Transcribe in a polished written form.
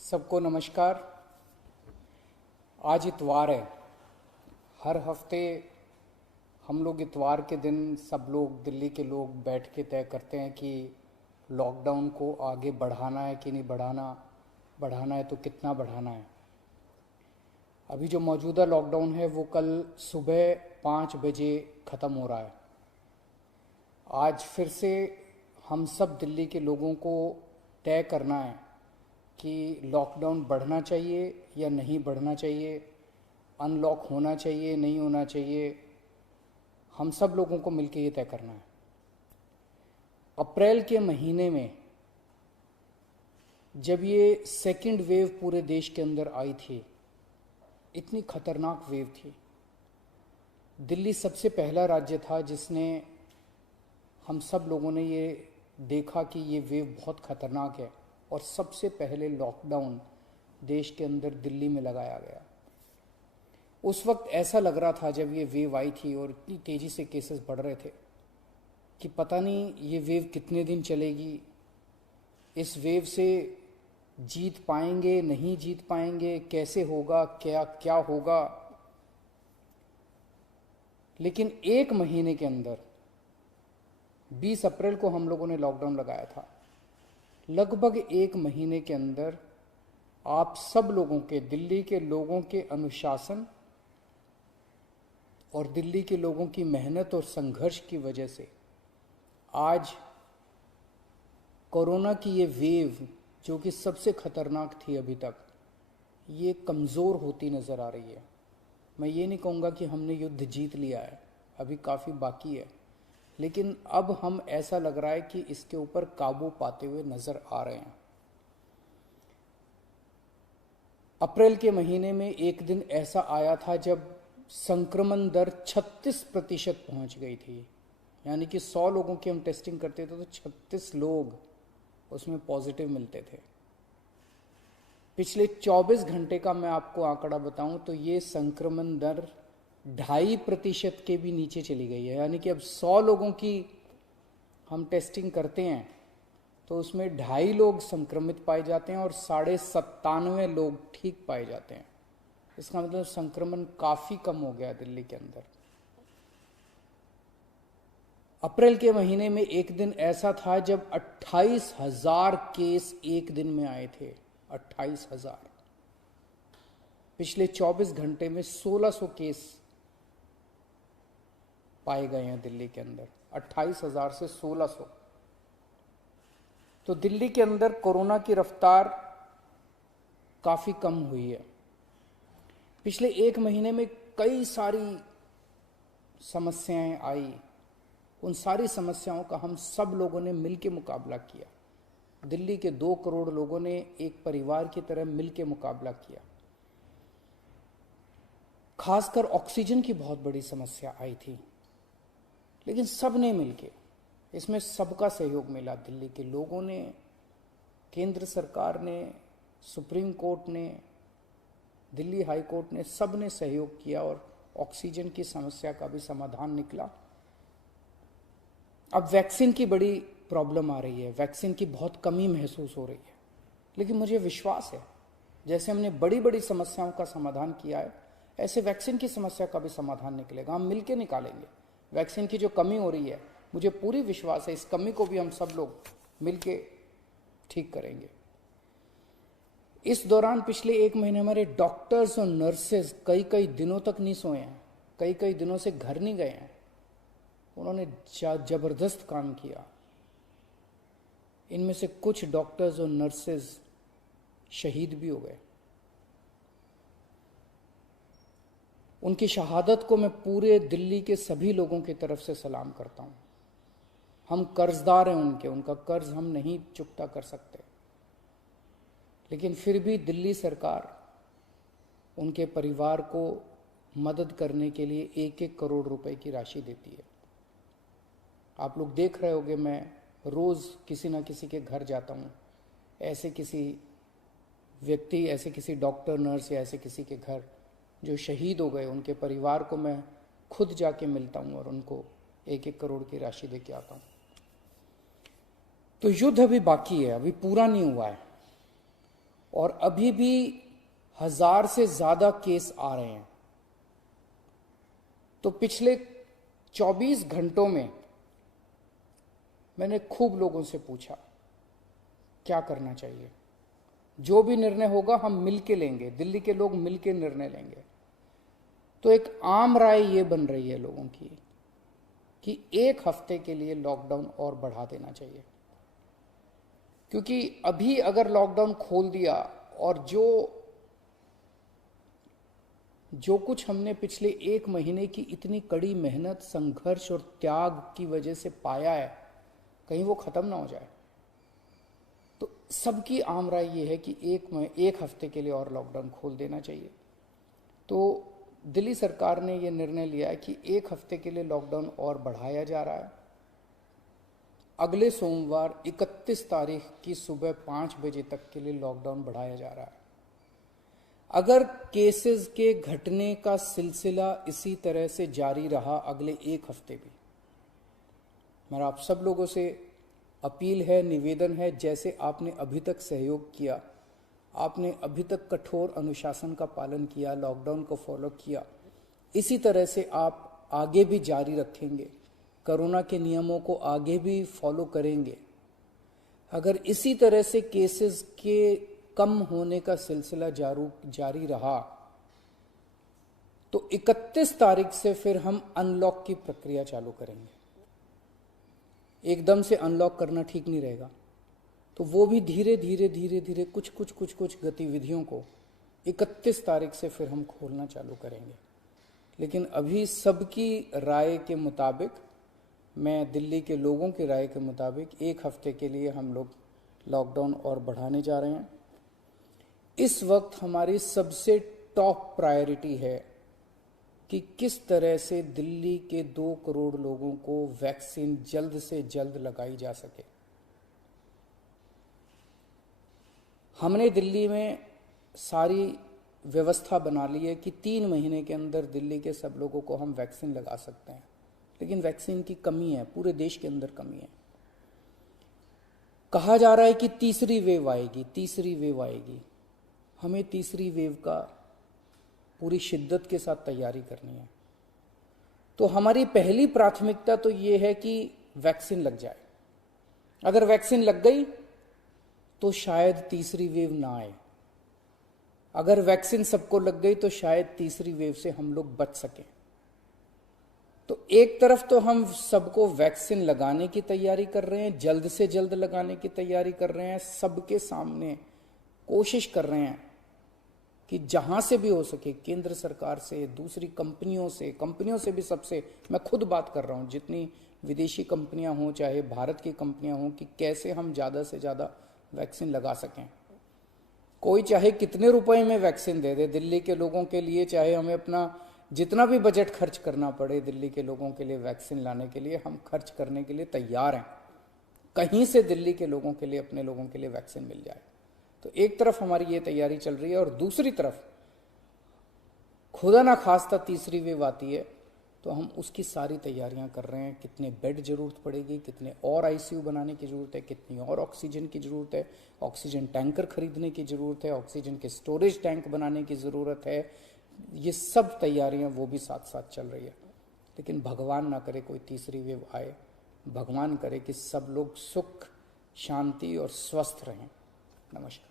सबको नमस्कार। आज इतवार है। हर हफ्ते हम लोग इतवार के दिन सब लोग दिल्ली के लोग बैठ के तय करते हैं कि लॉकडाउन को आगे बढ़ाना है कि नहीं बढ़ाना, बढ़ाना है तो कितना बढ़ाना है। अभी जो मौजूदा लॉकडाउन है वो कल सुबह 5 बजे ख़त्म हो रहा है। आज फिर से हम सब दिल्ली के लोगों को तय करना है कि लॉकडाउन बढ़ना चाहिए या नहीं बढ़ना चाहिए, अनलॉक होना चाहिए नहीं होना चाहिए। हम सब लोगों को मिलकर ये तय करना है। अप्रैल के महीने में जब ये सेकंड वेव पूरे देश के अंदर आई थी, इतनी खतरनाक वेव थी। दिल्ली सबसे पहला राज्य था जिसने, हम सब लोगों ने ये देखा कि ये वेव बहुत खतरनाक है और सबसे पहले लॉकडाउन देश के अंदर दिल्ली में लगाया गया। उस वक्त ऐसा लग रहा था जब ये वेव आई थी और इतनी तेजी से केसेस बढ़ रहे थे कि पता नहीं ये वेव कितने दिन चलेगी, इस वेव से जीत पाएंगे नहीं जीत पाएंगे, कैसे होगा, क्या क्या होगा। लेकिन एक महीने के अंदर 20 अप्रैल को हम लोगों ने लॉकडाउन लगाया था। लगभग एक महीने के अंदर आप सब लोगों के, दिल्ली के लोगों के अनुशासन और दिल्ली के लोगों की मेहनत और संघर्ष की वजह से आज कोरोना की ये वेव, जो कि सबसे खतरनाक थी अभी तक, ये कमज़ोर होती नज़र आ रही है। मैं ये नहीं कहूँगा कि हमने युद्ध जीत लिया है, अभी काफ़ी बाकी है, लेकिन अब हम, ऐसा लग रहा है कि इसके ऊपर काबू पाते हुए नजर आ रहे हैं। अप्रैल के महीने में एक दिन ऐसा आया था जब संक्रमण दर 36% पहुंच गई थी। यानी कि 100 लोगों की हम टेस्टिंग करते थे तो 36 लोग उसमें पॉजिटिव मिलते थे। पिछले 24 घंटे का मैं आपको आंकड़ा बताऊं तो ये संक्रमण दर 2.5% के भी नीचे चली गई है। यानी कि अब 100 लोगों की हम टेस्टिंग करते हैं तो उसमें 2.5 लोग संक्रमित पाए जाते हैं और 97.5 लोग ठीक पाए जाते हैं। इसका मतलब संक्रमण काफी कम हो गया दिल्ली के अंदर। अप्रैल के महीने में एक दिन ऐसा था जब 28,000 केस एक दिन में आए थे। 28,000। पिछले 24 घंटे में 1600 केस पाए गए हैं दिल्ली के अंदर। 28,000 से 1600। तो दिल्ली के अंदर कोरोना की रफ्तार काफी कम हुई है। पिछले एक महीने में कई सारी समस्याएं आई। उन सारी समस्याओं का हम सब लोगों ने मिलकर मुकाबला किया। दिल्ली के 2 करोड़ लोगों ने एक परिवार की तरह मिलकर मुकाबला किया। खासकर ऑक्सीजन की बहुत बड़ी समस्या आई थी, लेकिन सब ने मिलके, इसमें सबका सहयोग मिला। दिल्ली के लोगों ने, केंद्र सरकार ने, सुप्रीम कोर्ट ने, दिल्ली हाई कोर्ट ने, सब ने सहयोग किया और ऑक्सीजन की समस्या का भी समाधान निकला। अब वैक्सीन की बड़ी प्रॉब्लम आ रही है, वैक्सीन की बहुत कमी महसूस हो रही है, लेकिन मुझे विश्वास है जैसे हमने बड़ी बड़ी समस्याओं का समाधान किया है, ऐसे वैक्सीन की समस्या का भी समाधान निकलेगा। हम मिलकर निकालेंगे। वैक्सीन की जो कमी हो रही है, मुझे पूरी विश्वास है इस कमी को भी हम सब लोग मिलके ठीक करेंगे। इस दौरान पिछले एक महीने हमारे डॉक्टर्स और नर्सेज कई कई दिनों तक नहीं सोए हैं, कई कई दिनों से घर नहीं गए हैं। उन्होंने जबरदस्त काम किया। इनमें से कुछ डॉक्टर्स और नर्सेज शहीद भी हो गए। उनकी शहादत को मैं पूरे दिल्ली के सभी लोगों की तरफ से सलाम करता हूं। हम कर्जदार हैं उनके, उनका कर्ज हम नहीं चुकता कर सकते, लेकिन फिर भी दिल्ली सरकार उनके परिवार को मदद करने के लिए 1-1 करोड़ रुपए की राशि देती है। आप लोग देख रहे होंगे, मैं रोज किसी ना किसी के घर जाता हूं, ऐसे किसी व्यक्ति, ऐसे किसी डॉक्टर, नर्स या ऐसे किसी के घर जो शहीद हो गए, उनके परिवार को मैं खुद जाके मिलता हूं और उनको 1-1 करोड़ की राशि दे के आता हूं। तो युद्ध अभी बाकी है, अभी पूरा नहीं हुआ है। और अभी भी 1000 से ज्यादा केस आ रहे हैं। तो पिछले 24 घंटों में मैंने खूब लोगों से पूछा क्या करना चाहिए। जो भी निर्णय होगा हम मिलके लेंगे, दिल्ली के लोग मिलके निर्णय लेंगे। तो एक आम राय ये बन रही है लोगों की कि 1 हफ्ते के लिए लॉकडाउन और बढ़ा देना चाहिए, क्योंकि अभी अगर लॉकडाउन खोल दिया और जो कुछ हमने पिछले 1 महीने की इतनी कड़ी मेहनत, संघर्ष और त्याग की वजह से पाया है, कहीं वो खत्म ना हो जाए। तो सबकी आम राय ये है कि 1 हफ्ते के लिए और लॉकडाउन खोल देना चाहिए। तो दिल्ली सरकार ने ये निर्णय लिया है कि 1 हफ्ते के लिए लॉकडाउन और बढ़ाया जा रहा है। अगले सोमवार 31 तारीख की सुबह 5 बजे तक के लिए लॉकडाउन बढ़ाया जा रहा है। अगर केसेस के घटने का सिलसिला इसी तरह से जारी रहा अगले 1 हफ्ते भी, मेरा आप सब लोगों से अपील है, निवेदन है, जैसे आपने अभी तक सहयोग किया, आपने अभी तक कठोर अनुशासन का पालन किया, लॉकडाउन को फॉलो किया, इसी तरह से आप आगे भी जारी रखेंगे, कोरोना के नियमों को आगे भी फॉलो करेंगे। अगर इसी तरह से केसेस के कम होने का सिलसिला जारी रहा तो 31 तारीख से फिर हम अनलॉक की प्रक्रिया चालू करेंगे। एकदम से अनलॉक करना ठीक नहीं रहेगा, तो वो भी धीरे धीरे कुछ गतिविधियों को 31 तारीख से फिर हम खोलना चालू करेंगे। लेकिन अभी सबकी राय के मुताबिक, मैं दिल्ली के लोगों की राय के मुताबिक 1 हफ्ते के लिए हम लोग लॉकडाउन और बढ़ाने जा रहे हैं। इस वक्त हमारी सबसे टॉप प्रायोरिटी है कि किस तरह से दिल्ली के 2 करोड़ लोगों को वैक्सीन जल्द से जल्द लगाई जा सके। हमने दिल्ली में सारी व्यवस्था बना ली है कि 3 महीने के अंदर दिल्ली के सब लोगों को हम वैक्सीन लगा सकते हैं, लेकिन वैक्सीन की कमी है, पूरे देश के अंदर कमी है। कहा जा रहा है कि तीसरी वेव आएगी। हमें तीसरी वेव का पूरी शिद्दत के साथ तैयारी करनी है। तो हमारी पहली प्राथमिकता तो ये है कि वैक्सीन लग जाए। अगर वैक्सीन लग गई तो शायद तीसरी वेव ना आए। अगर वैक्सीन सबको लग गई तो शायद तीसरी वेव से हम लोग बच सकें। तो एक तरफ तो हम सबको वैक्सीन लगाने की तैयारी कर रहे हैं, जल्द से जल्द लगाने की तैयारी कर रहे हैं, सबके सामने कोशिश कर रहे हैं कि जहां से भी हो सके, केंद्र सरकार से, दूसरी कंपनियों से भी, सबसे मैं खुद बात कर रहा हूं, जितनी विदेशी कंपनियां हों चाहे भारत की कंपनियां हों, कि कैसे हम ज़्यादा से ज़्यादा वैक्सीन लगा सकें। कोई चाहे कितने रुपए में वैक्सीन दे दे दिल्ली के लोगों के लिए, चाहे हमें अपना जितना भी बजट खर्च करना पड़े दिल्ली के लोगों के लिए वैक्सीन लाने के लिए, हम खर्च करने के लिए तैयार हैं। कहीं से दिल्ली के लोगों के लिए, अपने लोगों के लिए वैक्सीन मिल जाए। तो एक तरफ हमारी ये तैयारी चल रही है और दूसरी तरफ खुदा ना खास्ता तीसरी वेव आती है तो हम उसकी सारी तैयारियां कर रहे हैं। कितने बेड जरूरत पड़ेगी, कितने और आईसीयू बनाने की जरूरत है, कितनी और ऑक्सीजन की जरूरत है, ऑक्सीजन टैंकर खरीदने की जरूरत है, ऑक्सीजन के स्टोरेज टैंक बनाने की जरूरत है। ये सब तैयारियां वो भी साथ साथ चल रही है। लेकिन भगवान ना करे कोई तीसरी वेव आए, भगवान करे कि सब लोग सुख, शांति और स्वस्थ रहें। नमस्कार।